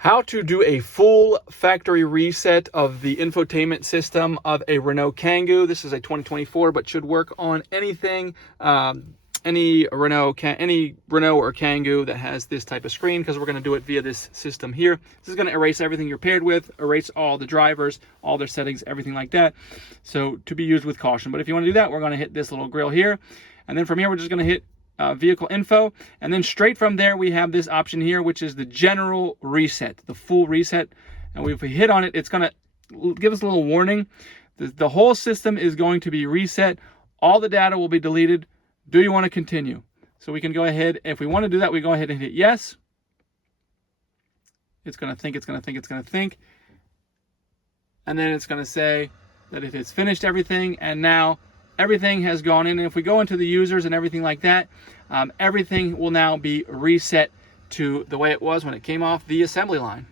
How to do a full factory reset of the infotainment system of a Renault Kangoo. This is a 2024, but should work on anything, any Renault or Kangoo that has this type of screen, because we're going to do it via this system here. This is going to erase everything you're paired with, erase all the drivers, all their settings, everything like that. So to be used with caution. But if you want to do that, we're going to hit this little grill here, and then from here we're just going to hit vehicle info, and then straight from there we have this option here, which is the general reset, the full reset. And if we hit on it, it's going to give us a little warning. The whole system is going to be reset. All the data will be deleted. Do you want to continue? So we can go ahead, if we want to do that, we go ahead and hit yes. It's going to think, and then it's going to say that it has finished everything, and now everything has gone in. And if we go into the users and everything like that, everything will now be reset to the way it was when it came off the assembly line.